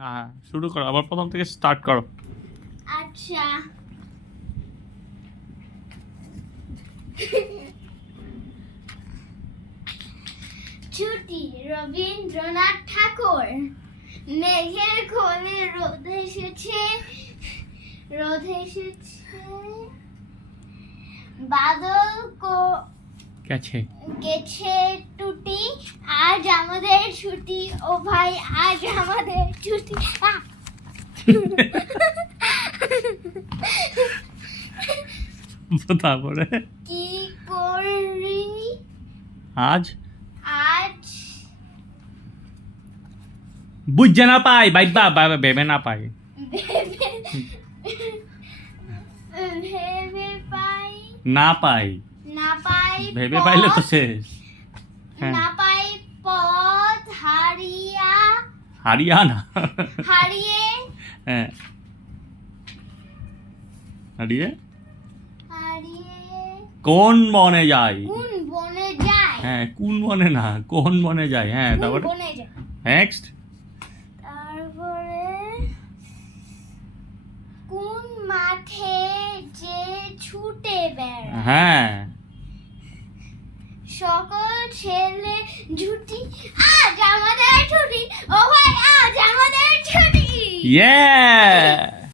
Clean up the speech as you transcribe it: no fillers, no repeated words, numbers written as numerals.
হ্যাঁ শুরু করো, আবার প্রথম থেকে স্টার্ট করো। আচ্ছা। ছুটি রবীন্দ্রনাথ ঠাকুর। মেঘের কোলে রোদ এসেছে, রোদ এসেছে, বাদল গেছে গেছে টুটি, আজ আমাদের ছুটি, ও ভাই আজ আমাদের ছুটি। তারপরে কি করি আজ আজ বুঝে না পাই, বাইবা ভেবে না পাই। ভেবে পাই না পাই, না পাই ভেবে পাইলে তো শেষ। হ্যাঁ না পাই পথ হারিয়ানা। হারিয়ে হ্যাঁ হারিয়ে হারিয়ে কোন বনে যাই। কোন বনে যায়, হ্যাঁ কোন বনে না, কোন বনে যাই। হ্যাঁ কোন তারপরে বনে যায়, নেক্সট তারপরে কোন মাঠে যে ছুটে বেড়ায়, হ্যাঁ সকল ছেলে ছুটি, আজ আমাদের ছুটি, ও ভাই আজ আমাদের ছুটি। ইয়ে